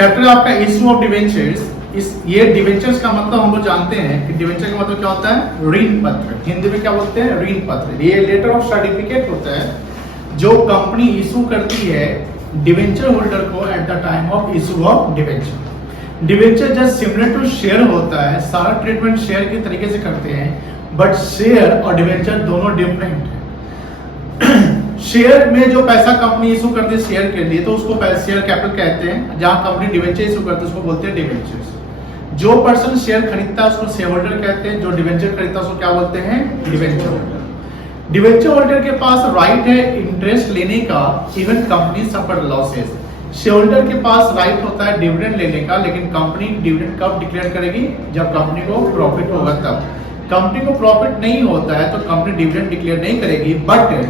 Chapter आपका issue of debentures. ये debentures का मतलब हम लोग जानते हैं कि डिवेंचर का मतलब क्या होता है, ऋण पत्र। हिंदी में क्या बोलते हैं, ऋण पत्र। ये लेटर ऑफ सर्टिफिकेट होता है जो कंपनी इशू करती है डिवेंचर होल्डर को at the time of issue of debenture. Debenture just similar to share होता है, सारा ट्रीटमेंट शेयर के तरीके से करते हैं, बट शेयर और डिवेंचर दोनों डिफरेंट है। शेयर में जो पैसा कंपनी इशू करती है शेयर के लिए तो उसको शेयर कैपिटल कहते हैं, जहां कंपनी डिवेंचर इशू करती है उसको बोलते हैं डिवेंचर्स। जो पर्सन शेयर खरीदता है उसको शेयर होल्डर कहते हैं, जो डिवेंचर खरीदता है उसको क्या बोलते हैं, डिवेंचर होल्डर। डिवेंचर होल्डर के पास राइट है इंटरेस्ट लेने का इवन कंपनी सफर लॉसेस। शेयर होल्डर के पास राइट होता है डिविडेंड लेने का, लेकिन कंपनी डिविडेंड कब डिक्लेयर करेगी, जब कंपनी को प्रॉफिट होगा तब। कंपनी को प्रॉफिट नहीं होता है तो कंपनी डिविडेंड डिक्लेयर नहीं करेगी, बट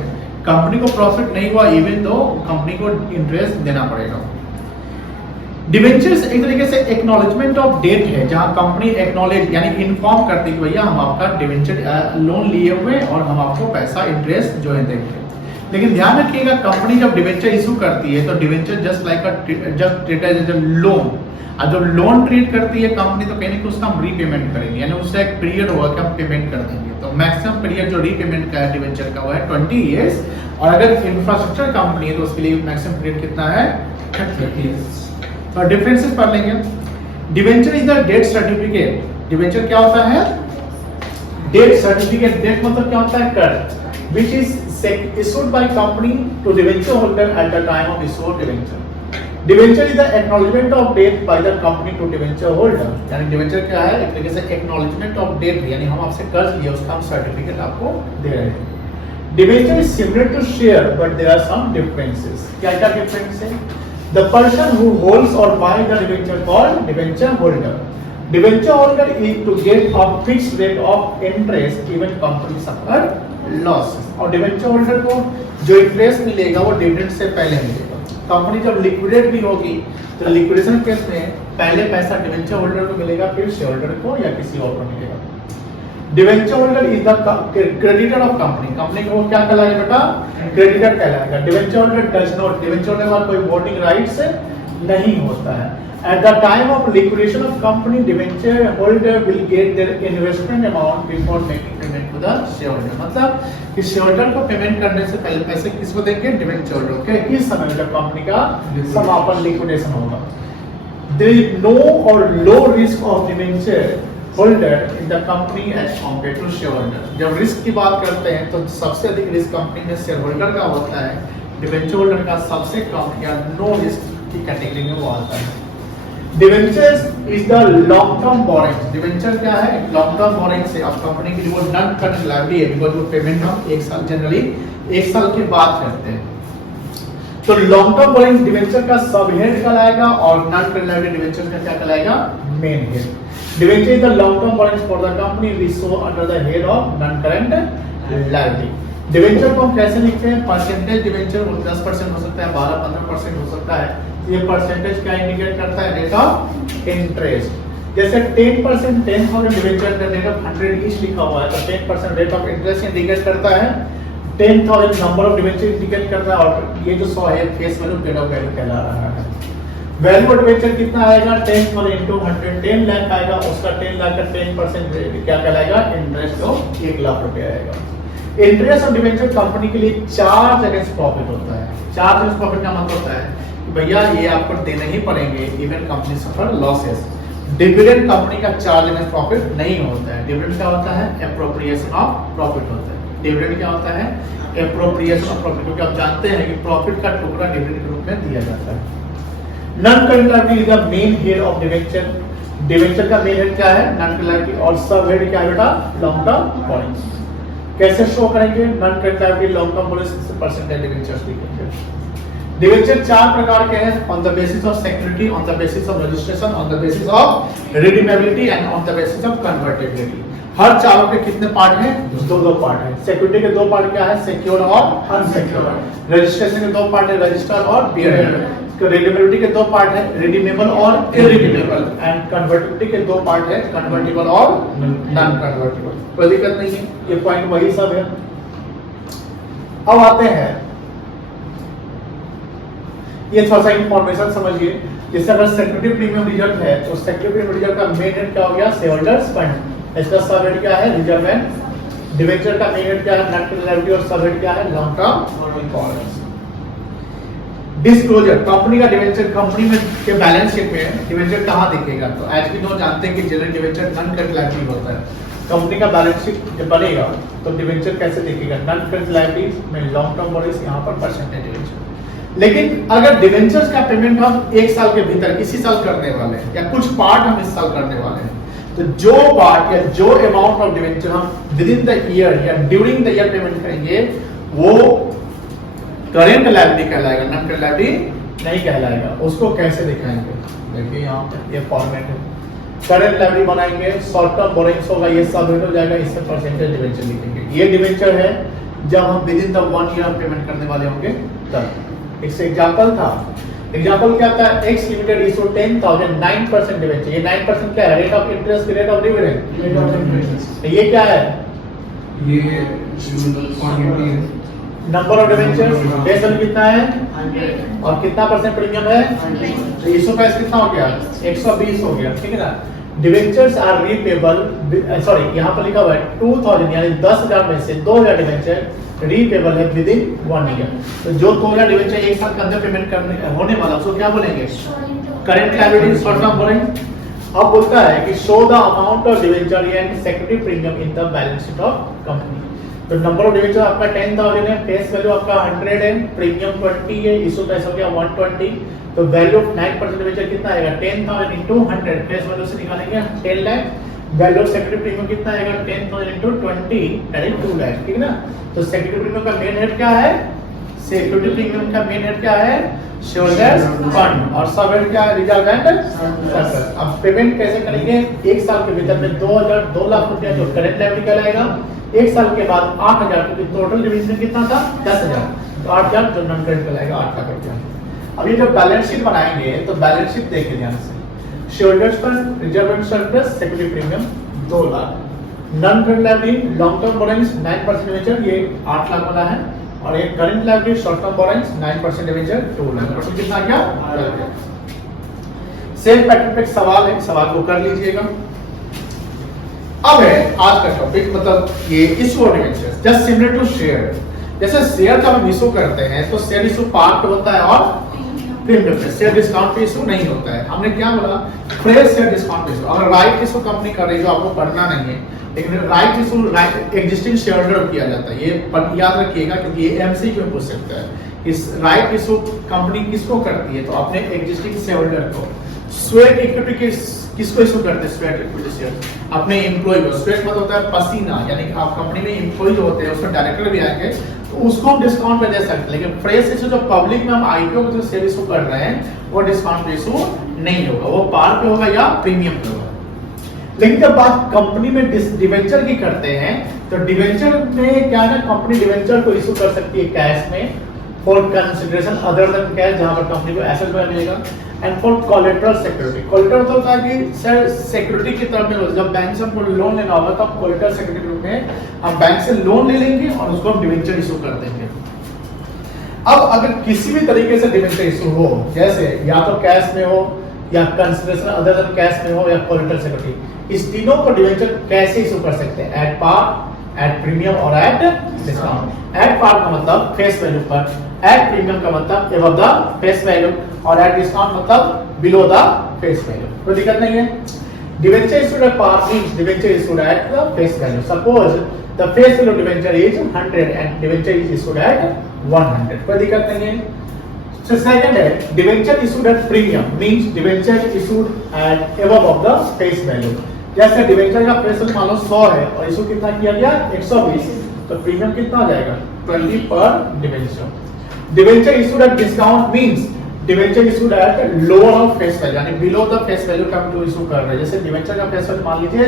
कंपनी को प्रॉफिट नहीं हुआ इवन तो कंपनी को इंटरेस्ट देना पड़ेगा। डिवेंचर्स एक तरीके से एक्नॉलेजमेंट ऑफ डेट है, जहां कंपनी एक्नॉलेज यानी इन्फॉर्म करती है कि भैया हम आपका डिवेंचर लोन लिए हुए और हम आपको पैसा इंटरेस्ट जो है देंगे। लेकिन ध्यान रखिएगा कंपनी जब डिवेंचर इशू करती है तो debenture just like just treated as a loan. और जब लोन ट्रीट करती है कंपनी तो कहने कि उसका हम रीपेमेंट करेंगे, यानी उससे एक पीरियड होगा कि हम पेमेंट कर देंगे। तो मैक्सिमम पीरियड जो रीपेमेंट का है डिवेंचर का वो है 20 इयर्स, और अगर इंफ्रास्ट्रक्चर कंपनी है तो उसके लिए मैक्सिमम पीरियड कितना है, 30 इयर्स। तो डिफरेंसेस पढ़ लेंगे। Debenture is the debt certificate. Debenture क्या होता है, डेट सर्टिफिकेट। डेट मतलब क्या होता है, कर, which is issued by company to debenture holder at the time of issue of debenture. Debenture is the acknowledgement of debt by the company to debenture holder. यानी debenture क्या है, एक तरीके से एक्नॉलेजमेंट ऑफ डेट, यानी हम आपसे कर्ज लिए उसका हम सर्टिफिकेट आपको दे रहे हैं। Debenture is similar to share but there are some differences. क्या क्या डिफरेंस है, द पर्सन हु होल्ड्स और buy the debenture called debenture holder. Debenture holder is to get a fixed rate of interest even company suffer loss. और debenture holder को जो interest मिलेगा वो dividend से पहले मिलेगा। कंपनी जब लिक्विडेट भी होगी तो लिक्विडेशन केस में पहले पैसा डिवेंचर होल्डर को मिलेगा, फिर शेयर होल्डर को या किसी और को मिलेगा। Debenture holder is the creditor of company. Company को क्या कहलाएगा बेटा, क्रेडिटर कहलाएगा। Debenture holder does not, debenture holder का कोई वोटिंग राइट्स नहीं होता है। At the time of liquidation of company, debenture holder will get their investment amount before making payment to the shareholder। मतलब कि shareholder को पेमेंट करने से पहले पैसे किसको देंगे, डिवेंचर होल्डर को। इस समय जब कंपनी का समापन लिक्विडेशन होगा। There is no or low risk of debenture holder in the company as compared to shareholder। जब रिस्क की बात करते हैं तो सबसे अधिक रिस्क कंपनी में शेयर होल्डर का होता है, डिवेंचर होल्डर का सबसे कम या नो रिस्क की कैटेगरी में वो आता है। Debentures is the long term borrowing. Debenture क्या है, लॉन्ग टर्म बोरिंग से अब कंपनी की जो नॉन करंट लायबिलिटी है, बिकॉज़ वो पेमेंट हम एक साल जनरली एक साल के बाद करते हैं। तो लॉन्ग टर्म बोरिंग डिवेंचर का सब हेड कहलाएगा और नॉन करंट लायबिलिटी डिवेंचर का क्या कहलाएगा, main head. Debenture is the long term borrowing for the company which show under the head of non current liability. Debenture को हम कैसे लिखते हैं, परसेंटेज डिवेंचर 10% हो सकता है, 12-15% हो सकता है। ये परसेंटेज क्या इंडिकेट करता है, रेट ऑफ इंटरेस्ट। जैसे 10% 10,000 डिवेंचर का रेट ऑफ 100 ईच लिखा हुआ है तो 10% रेट ऑफ इंटरेस्ट इंडिकेट करता है, 10,000 नंबर ऑफ डिवेंचर इंडिकेट करता है, और ये जो 100 है face value paid of value कहला रहा है। वैल्यू ऑफ डिवेंचर कितना आएगा, 10,000 into 100 10 लाख आएगा, उसका 10 लाख का 10% क्या कहलाएगा, इंटरेस्ट ऑफ 1 लाख रुपए आएगा। इंटरेस्ट ऑफ डिवेंचर कंपनी के लिए चार्ज अगेंस्ट प्रॉफिट होता है। चार्ज अगेंस्ट प्रॉफिट का मतलब होता है कि भैया ये आपको देने ही पड़ेंगे इवन कंपनी सफर लॉसेस। डिविडेंड कंपनी का चार्ज अगेंस्ट प्रॉफिट नहीं होता है। डिविडेंड क्या होता है, एप्रोप्रिएशन ऑफ प्रॉफिट होता है। डिविडेंड क्या होता है, एप्रोप्रिएशन ऑफ प्रॉफिट, क्योंकि आप जानते हैं कि प्रॉफिट का टुकड़ा डिविडेंड के रूप में दिया जाता है। Non current liability is the main head of debenture. Debenture का मेन हेड क्या है, नॉन करंट लायबिलिटी, और सब हेड क्या है बेटा, लॉन्ग टर्म बोरिंग्स। कैसे शो करेंगे, non current liability long term borrowings से परसेंटेज डिवेंचर्स लिखेंगे। डिवेंचर 4 प्रकार के हैं, on the basis of security, on the basis of registration, on the basis of redeemability and on the basis of convertibility. हर चारों के कितने पार्ट हैं, दो पार्ट हैं। सिक्योरिटी के 2 पार्ट क्या है, सिक्योर और अनसिक्योर। रजिस्ट्रेशन के 2 पार्ट है, रजिस्टर और बियरर। रिडीमेबिलिटी के 2 पार्ट है, रिडीमेबल और इरिडीमेबल। एंड कन्वर्टिबिलिटी के 2 पार्ट है, कन्वर्टिबल और नॉन कन्वर्टिबल। कोई दिक्कत नहीं है, ये पॉइंट वही सब है। अब आते हैं ये थोड़ा सा इंफॉर्मेशन समझिए। जैसे अगर सिक्योरिटी प्रीमियम रिजर्व है तो सिक्योरिटी प्रीमियम रिजर्व का मेन हेड क्या हो गया? Share holders fund. इसका सब हेड क्या है? Reserve and. डिवेंचर का मेन हेड क्या है? नेट प्रेजेंट लायबिलिटी और सब हेड क्या है? Long term borrowings. Disclosure, company का डिवेंचर कंपनी में के बैलेंस शीट में डिवेंचर कहां दिखेगा? तो एज वी नो जानते हैं कि general debenture non current liability होता है। कंपनी का बैलेंस शीट जब बनेगा तो डिवेंचर कैसे दिखेगा? नॉन करंट लायबिलिटीज में लॉन्ग टर्म बॉरोइंग्स, यहां पर परसेंटेज डिवेंचर। लेकिन अगर डिवेंचर्स का पेमेंट हम 1 साल के भीतर इसी साल करने वाले हैं या कुछ पार्ट हम इस साल करने वाले हैं, तो जो पार्ट या जो अमाउंट ऑफ डिवेंचर हम विद इन द ईयर या ड्यूरिंग द ईयर पेमेंट करेंगे वो करेंट लायबिलिटी कहलाएगा, नॉन करंट लायबिलिटी नहीं कहलाएगा। उसको कैसे दिखाएंगे? देखिए यहाँ पे ये फॉर्मेट है। करंट लायबिलिटी बनाएंगे, शॉर्ट टर्म बोरिंग्स होगा, ये सब हो जाएगा, इससे परसेंटेज डिवेंचर लिखेंगे। ये डिवेंचर है जब हम with in the 1 year payment करने वाले होंगे तब। इससे एग्जांपल था, एग्जांपल क्या था? X limited issue 10,000 9% debenture. ये 9% क्या है? Rate of interest, rate of dividend. ये क्या है? ये क्वांटिटी है। Number of debentures face value कितना है? 100 और कितना परसेंट प्रीमियम है? 100। तो इशू प्राइस कितना हो गया? 120 हो गया, ठीक है ना। डिवेंचर्स आर रीपेबल, सॉरी यहाँ पर लिखा हुआ है 2000 यानी 10,000 में से 2,000 डिवेंचर रीपेबल है विद इन 1 ईयर। तो जो 2,000 डिवेंचर एक साल के अंदर पेमेंट करने होने वाला उसको क्या बोलेंगे? Current liability, short term borrowing. अब बोलता है कि show the amount of debenture and security premium in the balance sheet of company. तो नंबर ऑफ डिवेंचर आपका 10,000 है, फेस वैल्यू आपका 100 है, प्रीमियम 20 है, इशू प्राइस हो गया 120। तो वैल्यू ऑफ 9% डिवेंचर कितना आएगा? 10,000 into 100, फेस वैल्यू से निकालेंगे 10 lakh. Value of security premium कितना आएगा? 10,000 into 20 दैट इज 2 लाख, ठीक है ना। तो सिक्योरिटी प्रीमियम का मेन हेड क्या है? सिक्योरिटी प्रीमियम का मेन हेड क्या है? Shareholders fund. और सब हेड क्या है? Reserve and surplus. अब पेमेंट कैसे करेंगे? 1 साल के भीतर में 2 लाख रुपया जो करंट लायबिलिटी कहलाएगा, 1 साल के बाद 8,000, क्योंकि टोटल डिविजन कितना था? 10,000, तो 8,000 जो नॉन करंट कहलाएगा 8 लाख रुपया। अब ये जब बैलेंस शीट बनाएंगे तो बैलेंस शीट देखिए ध्यान से। Shareholders fund, reserve and surplus, security premium 2 lakh, non current liability, long term borrowings 9% debenture ये 8 लाख वाला है, और एक current liability short term borrowings 9% debenture 2 lakh. Total कितना आ गया? सेम पैटर्न पे एक सवाल है, सवाल को कर लीजिएगा। अब है आज का टॉपिक, मतलब ये issue of debentures just similar to share. जैसे शेयर जब हम इशू करते हैं तो शेयर इशू पार पे होता है और प्रीमियम पे, शेयर डिस्काउंट पे इशू नहीं होता है। हमने क्या बोला? फ्रेश शेयर डिस्काउंट पे इशू। अगर राइट इशू कंपनी कर रही है जो आपको पढ़ना नहीं है, लेकिन right issue right existing share holder किया जाता है। ये याद रखिएगा क्योंकि ये एमसीक्यू में पूछ सकता है। इस राइट इशू कंपनी किसको करती है? तो अपने एग्जिस्टिंग शेयर होल्डर को। स्वेट इक्विटी किसको इशू करते हैं? स्वेट इक्विटी शेयर अपने एम्प्लॉय को। स्वेट मतलब होता है पसीना, यानी कि आप कंपनी में एम्प्लॉय जो होते हैं उसमें डायरेक्टर भी आएंगे तो उसको हम डिस्काउंट पे दे सकते हैं। लेकिन फ्रेश इशू जो पब्लिक में हम आईपीओ को जो शेयर इशू कर रहे हैं वो डिस्काउंट पे इशू नहीं होगा, वो पार पे होगा या प्रीमियम पे होगा। लेकिन जब बात कंपनी में डिवेंचर की करते हैं तो डिवेंचर में क्या है ना, कंपनी डिवेंचर को इशू कर सकती है कैश में for consideration other than cash, जहां पर कंपनी को एसेट मिलेगा, and for collateral security. Collateral तो होता है कि सर सिक्योरिटी की तरफ में जब बैंक से हमको लोन लेना होगा तो हम कोलेटरल सिक्योरिटी रूप में हम बैंक से लोन ले लेंगे और उसको हम डिवेंचर इशू कर देंगे। अब अगर किसी भी तरीके से डिवेंचर इशू हो, जैसे या तो कैश में हो या कंसिडरेशन अदर देन कैश में हो या कोलेटरल सिक्योरिटी, इस तीनों को डिवेंचर कैसे इशू कर सकते हैं? एट पार, एट प्रीमियम और एट डिस्काउंट। एट पार का मतलब फेस वैल्यू पर, एट प्रीमियम का मतलब अबव द फेस वैल्यू, और एट डिस्काउंट मतलब बिलो द फेस वैल्यू। कोई दिक्कत नहीं है। Debenture issued at par means debenture issued at the face value. Suppose the face value debenture is 100 and debenture is issued at 100। कोई दिक्कत नहीं है। So second है debenture issued at premium means debenture issued eight above of the face value. जैसे debenture का face value मान लो 100 है और इशू कितना किया गया 120, तो प्रीमियम कितना आ जाएगा 20 पर debenture. Debenture issued at discount means debenture issued at lower of face value, यानी बिलो द फेस वैल्यू का हम इशू कर रहे हैं। जैसे डिवेंचर का फेस वैल्यू मान लीजिए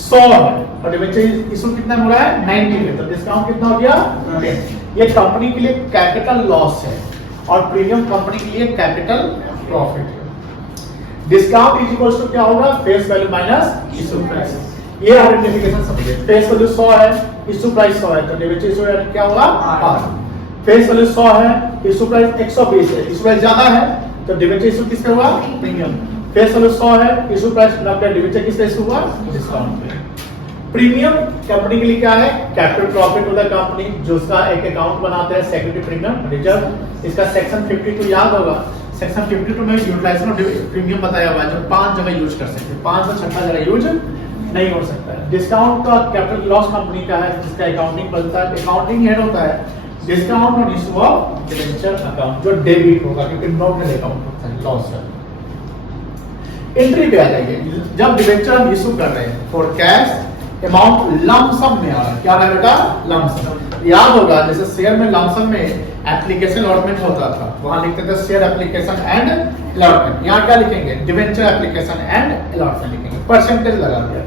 100 है और डिवेंचर इशू कितना हो रहा है 90 है, तो डिस्काउंट कितना हो गया 10। ये कंपनी के लिए कैपिटल लॉस है और प्रीमियम कंपनी के लिए कैपिटल प्रॉफिट है। डिस्काउंट इज इक्वल टू क्या होगा face value minus issue price. ये आइडेंटिफिकेशन समझिए। फेस वैल्यू 100 है, इशू प्राइस 100 है, तो डिवेंचर इशू क्या होगा 5। फेस वैल्यू 100 है, इशू प्राइस 120 है, इशू प्राइस ज्यादा है तो डिवेंचर इशू किस पे हुआ? प्रीमियम। फेस वैल्यू 100 है, इशू प्राइस 90, डिवेंचर किस पे इशू हुआ? डिस्काउंट पे। प्रीमियम कंपनी के लिए क्या है? Capital profit of the company, जो उसका एक अकाउंट बनाते हैं सिक्योरिटी प्रीमियम रिजर्व। इसका सेक्शन 52 याद होगा, सेक्शन 52 में यूटिलाइजेशन ऑफ प्रीमियम बताया हुआ है, जो 5 जगह यूज कर सकते हैं, 5 से 6 जगह यूज नहीं हो सकता है। डिस्काउंट का कैपिटल लॉस कंपनी का है, जिसका अकाउंटिंग बनता है, अकाउंटिंग हेड होता है discount on issue of debenture account, जो डेबिट होगा क्योंकि नॉमिनल अकाउंट होता है, लॉस है। एंट्री पे आ जाइए, जब डिबेंचर हम इशू कर रहे हैं फॉर कैश अमाउंट लमसम में आ रहा है, क्या रहा है बेटा? लमसम। याद होगा जैसे शेयर में लमसम में एप्लीकेशन अलॉटमेंट होता था, वहां लिखते थे शेयर एप्लीकेशन एंड अलॉटमेंट, यहाँ क्या लिखेंगे? डिबेंचर एप्लीकेशन एंड अलॉटमेंट लिखेंगे, परसेंटेज लगा दिया।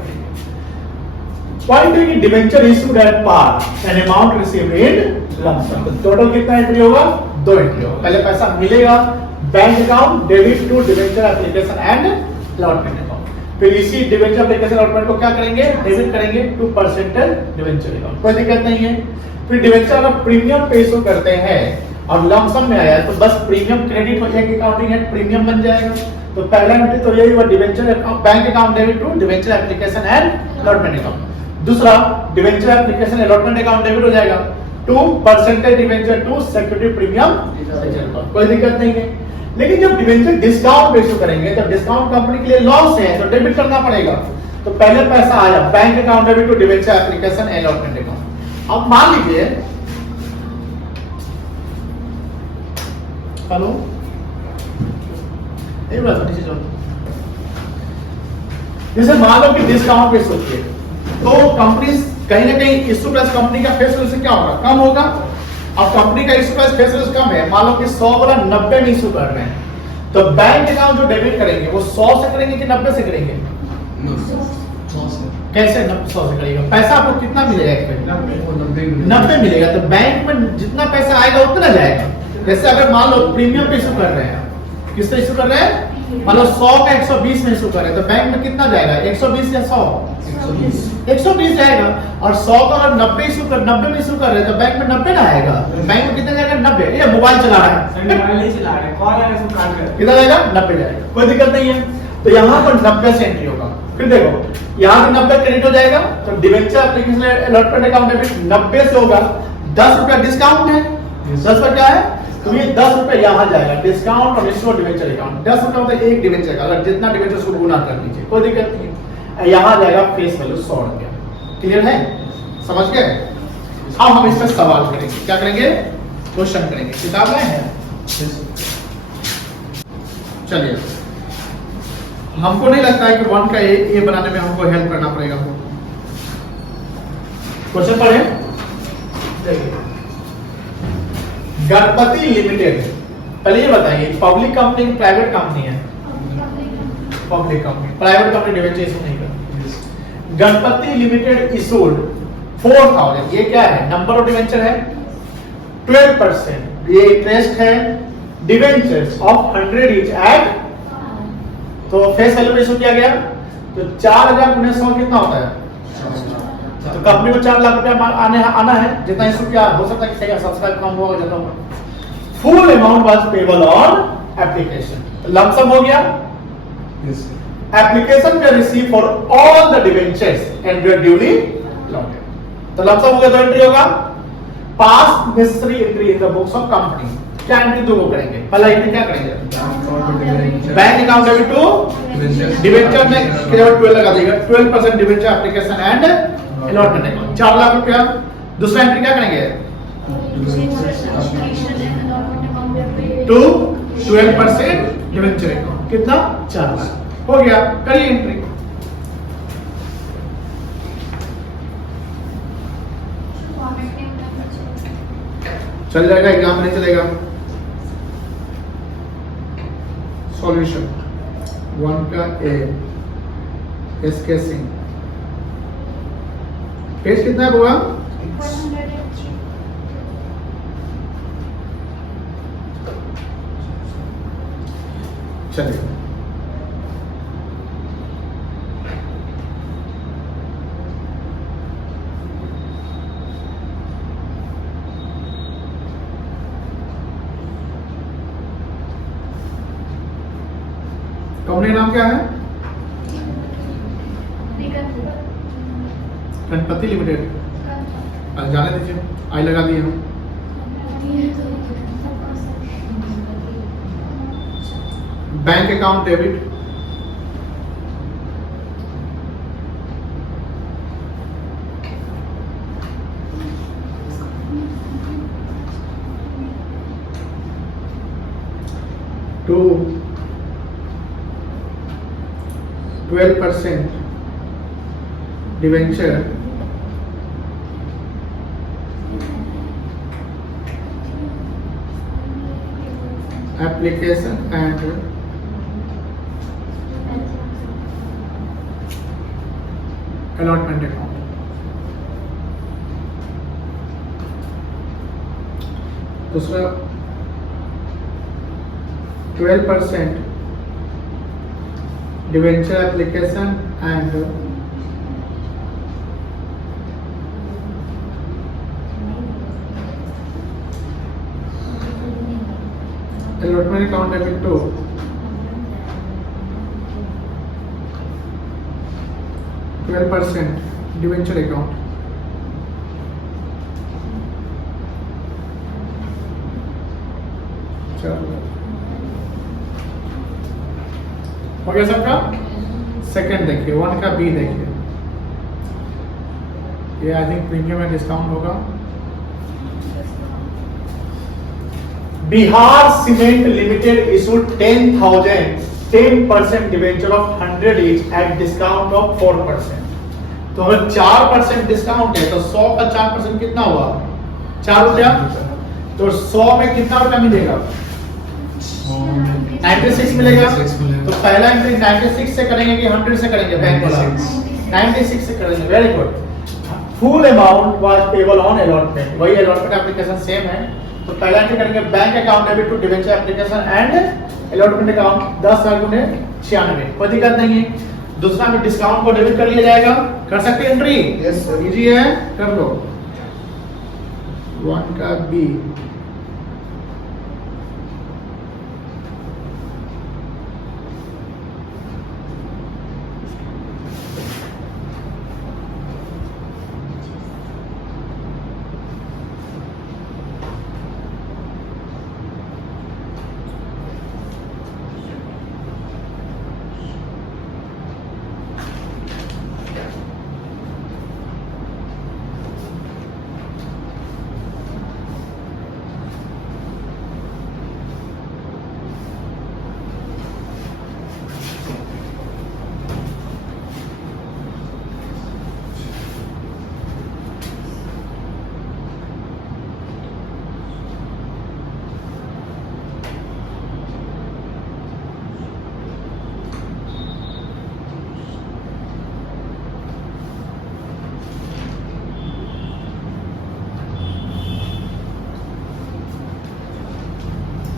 पॉइंट है कि debenture issued at par and amount received in lump sum, तो टोटल कितना एंट्री होगा? 2 एंट्री होगा। पहले पैसा मिलेगा bank account debit to debenture application and allotment account, फिर इसी डिबेंचर एप्लीकेशन अलॉटमेंट को क्या करेंगे? डेबिट करेंगे टू परसेंटेज डिबेंचर अकाउंट, कोई दिक्कत नहीं है। फिर डिबेंचर अगर प्रीमियम पे इशू करते हैं और लमसम में आया है तो बस प्रीमियम क्रेडिट हो जाएगा, अकाउंटिंग हेड प्रीमियम बन जाएगा। तो पहला एंट्री तो यही हुआ, debenture bank account debit to debenture application and allotment account. दूसरा debenture application allotment account debit हो जाएगा to percentage debenture to security premium, कोई दिक्कत नहीं है। लेकिन जब डिबेंचर डिस्काउंट पे इशू करेंगे तो डिस्काउंट कंपनी के लिए लॉस है तो डेबिट करना पड़ेगा, तो पहले पैसा आया bank account debit to debenture application and allotment account. अब मान लीजिए, हेलो एक बात नीचे चलो, जैसे मान लो कि डिस्काउंट पे इशू किए तो कंपनी कहीं ना कहीं इशू प्राइस कंपनी का फेस वैल्यू से क्या होगा? कम होगा। अब कंपनी का इशू प्राइस फेस वैल्यू कम है, मान लो कि 100 वाला 90 में इशू कर रहे हैं, तो बैंक अकाउंट जो डेबिट करेंगे वो 100 से करेंगे कि 90 से करेंगे? 100 से। कैसे 100 से करेगा? पैसा आपको कितना मिलेगा? 90 मिलेगा, तो बैंक में जितना पैसा आएगा उतना जाएगा। जैसे अगर मान लो प्रीमियम पे इशू कर रहे हैं, किससे इशू कर रहे हैं? मान लो 100 का 120 में इशू कर रहे हैं, तो बैंक में कितना जाएगा? 120 या 100? 120 जाएगा। और 100 का अगर 90 में इशू कर रहे हैं तो बैंक में 90 ना आएगा, बैंक में कितना जाएगा? 90। ये मोबाइल चला रहा है, मोबाइल नहीं चला रहा है, कॉल आया इसको काट कर कितना जाएगा? 90 जाएगा, कोई दिक्कत नहीं है। तो यहाँ पर 90 से एंट्री होगा। फिर देखो यहाँ पे 90 क्रेडिट हो जाएगा, तो debenture application allotment account debit 90 से होगा, 10 रुपया डिस्काउंट है, 10 पर क्या है? तो ये 10 रुपए यहाँ जाएगा डिस्काउंट और इशू डिबेंचर अकाउंट। 10 रुपए मतलब एक डिबेंचर का, अगर जितना डिबेंचर उसको गुना कर दीजिए, कोई दिक्कत नहीं है। यहाँ जाएगा फेस वैल्यू 100 रुपया। क्लियर है? समझ गए? अब हम इसका सवाल करेंगे, क्या करेंगे? क्वेश्चन करेंगे। किताब लाए हैं? चलिए, हमको नहीं लगता है कि 1 का ए बनाने में हमको हेल्प करना पड़ेगा। क्वेश्चन पढ़े, देखिए गणपति लिमिटेड, पहले ये बताइए पब्लिक कंपनी प्राइवेट कंपनी है? Public company, private company debenture issue नहीं करती। गणपति लिमिटेड इशूड 4000, ये क्या है? नंबर ऑफ डिबेंचर है 12%, ये इंटरेस्ट है डिबेंचर्स ऑफ 100 ईच एट, तो फेस वैल्यू पे इशू किया गया, तो 4000 गुने 100 कितना होता है? तो कंपनी को 4 लाख रुपया आना है, जितना इशू किया हो सकता है कि सब्सक्राइब कम होगा ज्यादा होगा। Full amount was payable on application, lump sum हो गया। Application were receive for all the debentures and were duly allotted, तो लमसम हो गया, तो एंट्री होगा pass necessary entry in the books of company. क्या एंट्री दो करेंगे? पहला एंट्री क्या करेंगे? Bank account debit to debenture में केवल 12 लगा देगा, 12% debenture application and allotment account 4 lakh रुपया। दूसरा एंट्री क्या करेंगे? टू 12% डिबेंचर अकाउंट, कितना? 4 लाख हो गया। करिए एंट्री। चल जाएगा, एग्जाम नहीं चलेगा। सॉल्यूशन 1 का ए, एस के सिंह, पेज कितना है बुआ? चलिए, कंपनी का नाम क्या है? गणपति लिमिटेड। जाने दीजिए, आई लगा दिए हम। Bank account debit, to 12% debenture application and allotment account। दूसरा 12% debenture application and allotment account debit to 12% debenture account. चलो हो गया सबका। सेकंड देखिए, 1 का बी देखिए, ये आई थिंक प्रीमियम में डिस्काउंट होगा। Bihar cement limited issued 10% debenture of 100 each at discount of 4%। तो अगर 4% डिस्काउंट है तो 100 का 4% कितना हुआ? 4 रुपया। तो 100 में कितना रुपया मिलेगा? 96 मिलेगा। तो पहला एंट्री 96 से करेंगे कि 100 से करेंगे? बैंक वाला 96 से करेंगे। Very good. Full amount was payable on allotment, वही अलॉटमेंट एप्लीकेशन सेम है। तो पहला एंट्री करेंगे bank account debit to debenture application and allotment account 10,96, कोई दिक्कत नहीं है। दूसरा में डिस्काउंट को डेबिट कर लिया जाएगा। कर सकते हैं एंट्री? यस सर, इजी है, कर लो। 1 का बी,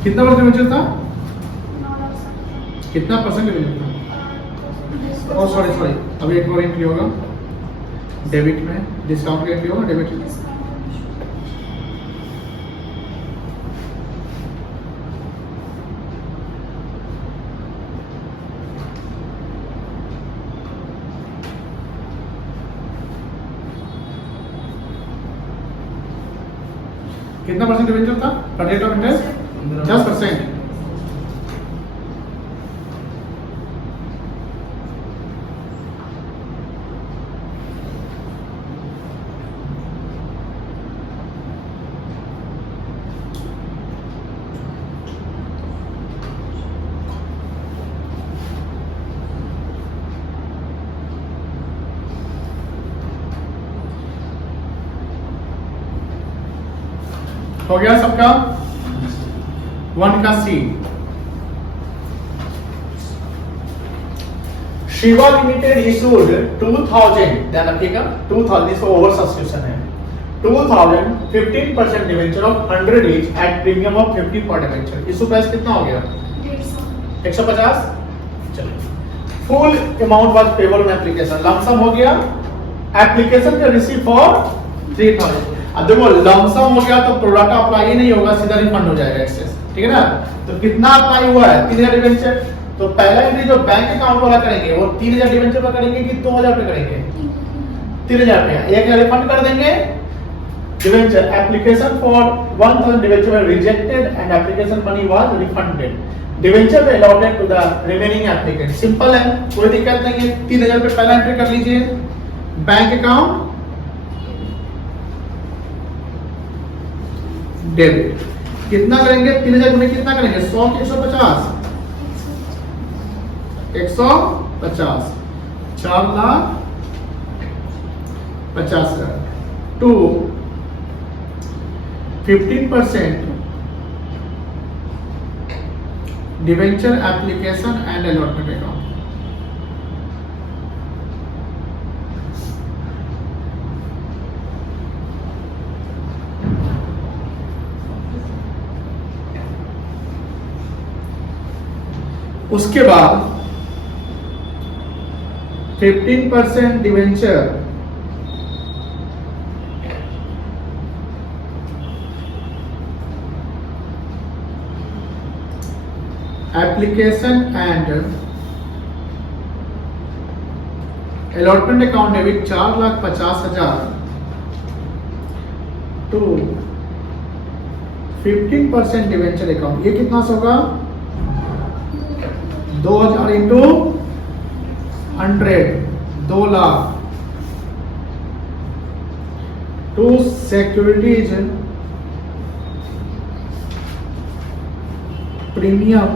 कितना परसेंट डिवेंचर था? कितना परसेंट डिवेंचर था? ओह सॉरी, अभी एक और एंट्री होगा डेबिट में, डिस्काउंट का एंट्री होगा डेबिट में। कितना परसेंट डिवेंचर था? पर रेट ऑफ इंटरेस्ट 10%। हो गया सबका। 1 का सी, शिवा लिमिटेड इशूड 2000, ध्यान रखिएगा 2000, इसको ओवर सब्सक्रिप्शन है। 2000 15% debenture of 100 each at premium of 50 पर डिवेंचर। इशू प्राइस कितना हो गया? 150। चलिए, full amount was payable on application, lump sum हो गया। एप्लीकेशन का रिसीव फॉर 3000। अब देखो लमसम हो गया तो प्रोडक्ट अप्लाई नहीं होगा, सीधा रिफंड हो जाएगा एक्सेस, ठीक है ना। तो कितना अप्लाई हुआ है? कितना डिवेंचर? तो पहला एंट्री जो बैंक अकाउंट वाला करेंगे वो 3000 डिवेंचर पर करेंगे कि 2000 पे करेंगे? 3000 पे। एक रिफंड कर देंगे debenture, application for 1000 debenture were rejected and application money was refunded, debenture were allotted to the remaining applicant. Simple है, कोई दिक्कत नहीं है। 3000 पे पहला एंट्री कर लीजिए, बैंक अकाउंट डेबिट। कितना करेंगे? 3000 गुने कितना करेंगे? 100 की 150, 150, 4,50,000 to 15% debenture application and allotment account. उसके बाद 15% debenture application and allotment account debit 4,50,000 to 15% debenture account. ये कितना होगा? 2000 into 100, 2 lakh to securities premium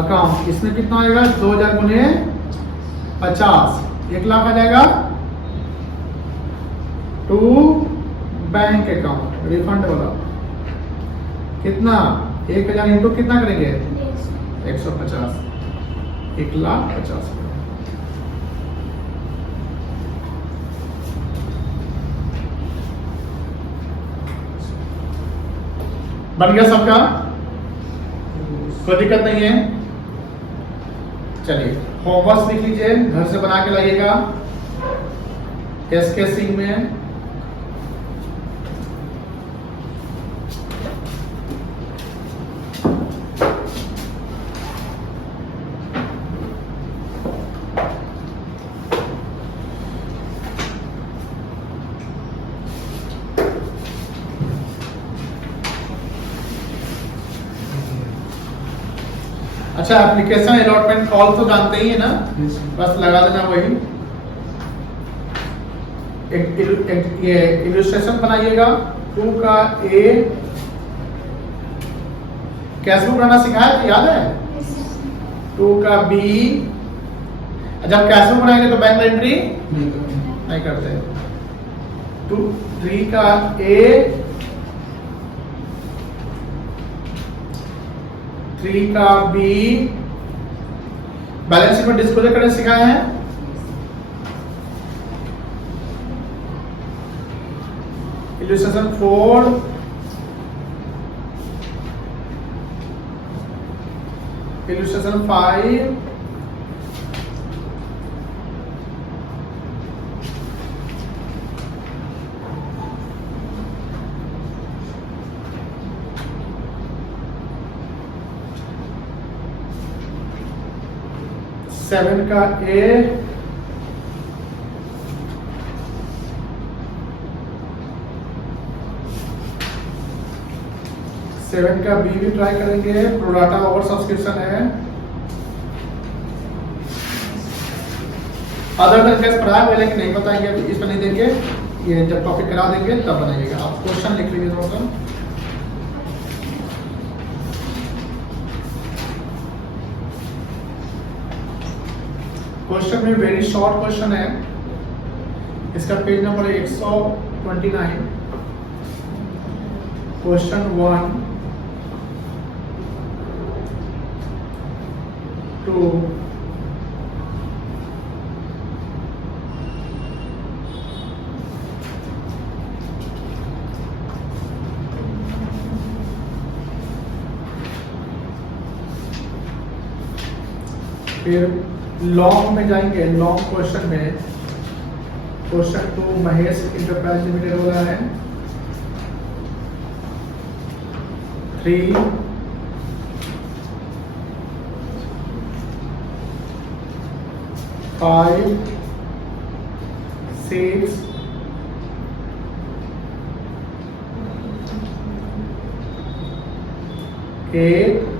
account. इसमें कितना आएगा? 2000 गुने 50, 1 लाख आ जाएगा टू बैंक अकाउंट रिफंड वाला। कितना? 1000 इंटू कितना करेंगे? 150, 1,50,000। बन गया सबका? कोई दिक्कत नहीं है। चलिए होमवर्क लिख लीजिए, घर से बना के लाइएगा एसके सिंह में। अच्छा, एप्लीकेशन अलॉटमेंट कॉल तो जानते ही है ना, बस लगा देना वही। ये इलस्ट्रेशन बनाइएगा। 2 का ए कैश बुक बनाना सिखाया था, याद है? 2 का बी। जब कैश बुक बनाएंगे तो बैंक एंट्री नहीं करते। 3 का ए, 3 का बी। बैलेंस शीट में डिस्क्लोजर करने सिखाया है। इलस्ट्रेशन 4, इलस्ट्रेशन 5, सेवन का ए, सेवन का बी भी ट्राई करेंगे। प्रोडाटा ओवर सब्सक्रिप्शन है। अदर देन केस पढ़ाया हुआ लेकिन नहीं बताएंगे, इसमें नहीं देंगे। ये जब टॉपिक करा देंगे तब बनाइएगा। आप क्वेश्चन लिख लीजिए थोड़ा सा। क्वेश्चन में वेरी शॉर्ट क्वेश्चन है। इसका पेज नंबर है 129। क्वेश्चन 1 2 फिर लॉन्ग में जाएंगे। लॉन्ग क्वेश्चन में क्वेश्चन 2 महेश इंटरप्राइज लिमिटेड वाला है। 3 5 6 8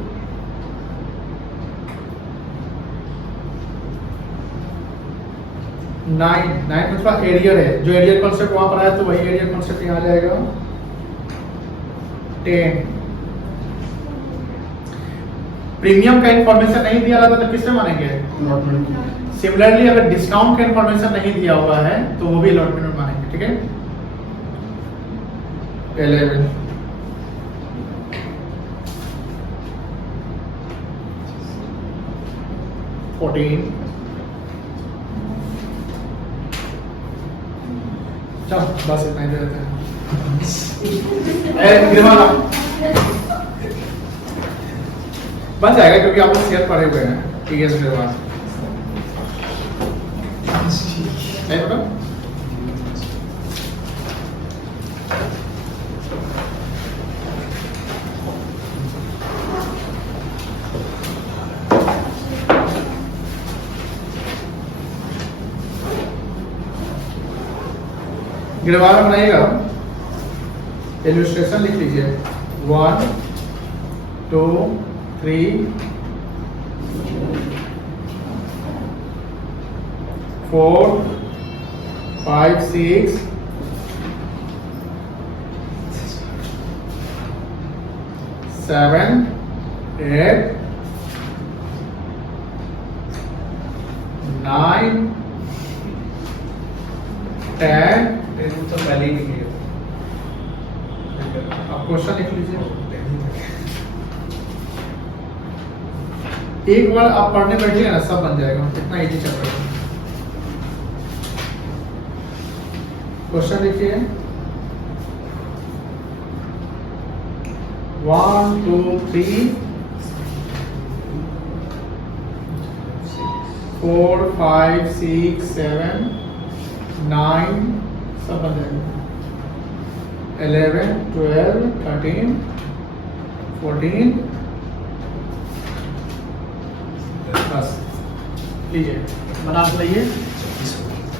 9 मतलब एरियर है, जो एरियर कॉन्सेप्ट वहां पर आया तो वही एरियर कॉन्सेप्ट यहाँ आ जाएगा। 10 प्रीमियम का इंफॉर्मेशन नहीं दिया रहता तो किससे मानेंगे? सिमिलरली अगर डिस्काउंट का इंफॉर्मेशन नहीं दिया हुआ है तो वो भी अलॉटमेंट में मानेंगे। ठीक है, 11 14 चलो बस इतना ही दे देते हैं। बन जाएगा क्योंकि आप लोग शेयर पढ़े हुए हैं। ठीक है, इसके बाद नहीं पता गिरवाना बनाइएगा, इलस्ट्रेशन लिख लीजिए 1 2 3 4 5 6 7 8 9 10 तो पहले ही निकली। आप क्वेश्चन लिख लीजिए। एक बार आप पढ़ने बैठिए ना सब बन जाएगा, इतना इजी चैप्टर है। क्वेश्चन लिखिए 1 2 3 4 5 6 7 9 सब बन जाएगा। 11 12 13 14 बस लीजिए बना तो लीजिए।